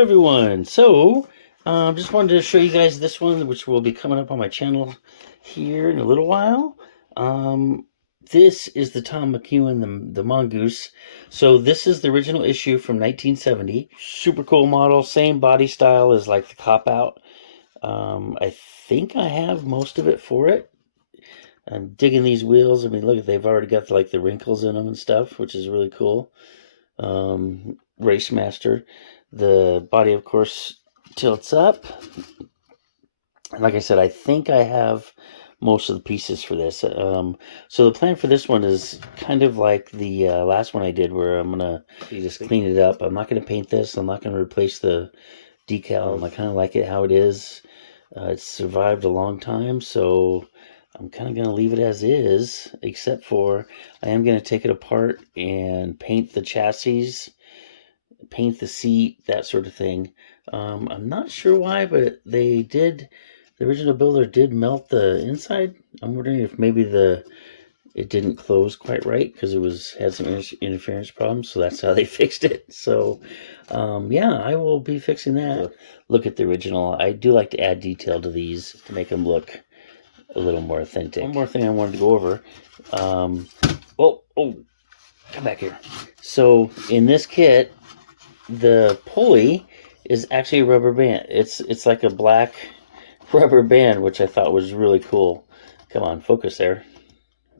everyone. So, just wanted to show you guys this one, which will be coming up on my channel here in a little while. This is the Tom McEwen, the Mongoose. So this is the original issue from 1970. Super cool model, same body style as like the Cop Out. I think I have most of it for it. I'm digging these wheels. I mean, look, they've already got like the wrinkles in them and stuff, which is really cool. Race Master. The body, of course, tilts up. And like I said, I think I have most of the pieces for this. So the plan for this one is kind of like the last one I did, where I'm gonna just clean it up. I'm not gonna paint this. I'm not gonna replace the decal. I kind of like it how it is. It's survived a long time, so I'm kind of gonna leave it as is, except for I am gonna take it apart and paint the chassis, paint the seat, that sort of thing. I'm not sure why, but they did. The original builder did melt the inside. I'm wondering if maybe it didn't close quite right because it had some interference problems. So that's how they fixed it. So yeah, I will be fixing that. Look at the original. I do like to add detail to these to make them look a little more authentic. One more thing I wanted to go over. Oh, come back here. So in this kit, the pulley is actually a rubber band. It's like a black rubber band, which I thought was really cool. Come on, focus there.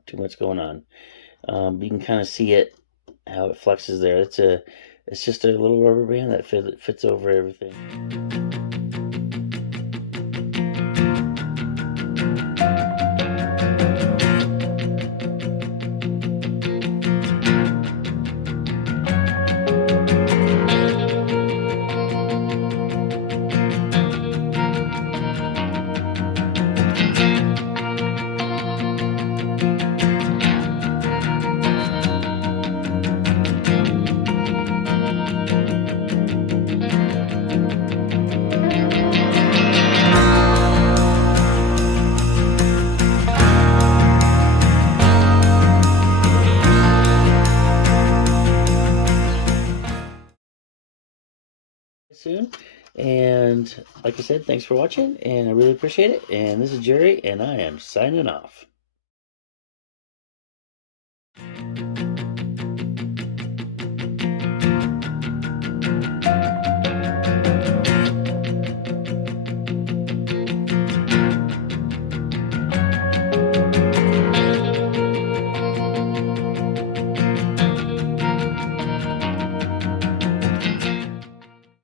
Too much going on. You can kind of see it, how it flexes there. It's just a little rubber band that fits over everything. Soon, and like I said, thanks for watching, and I really appreciate it. And this is Jerry, and I am signing off.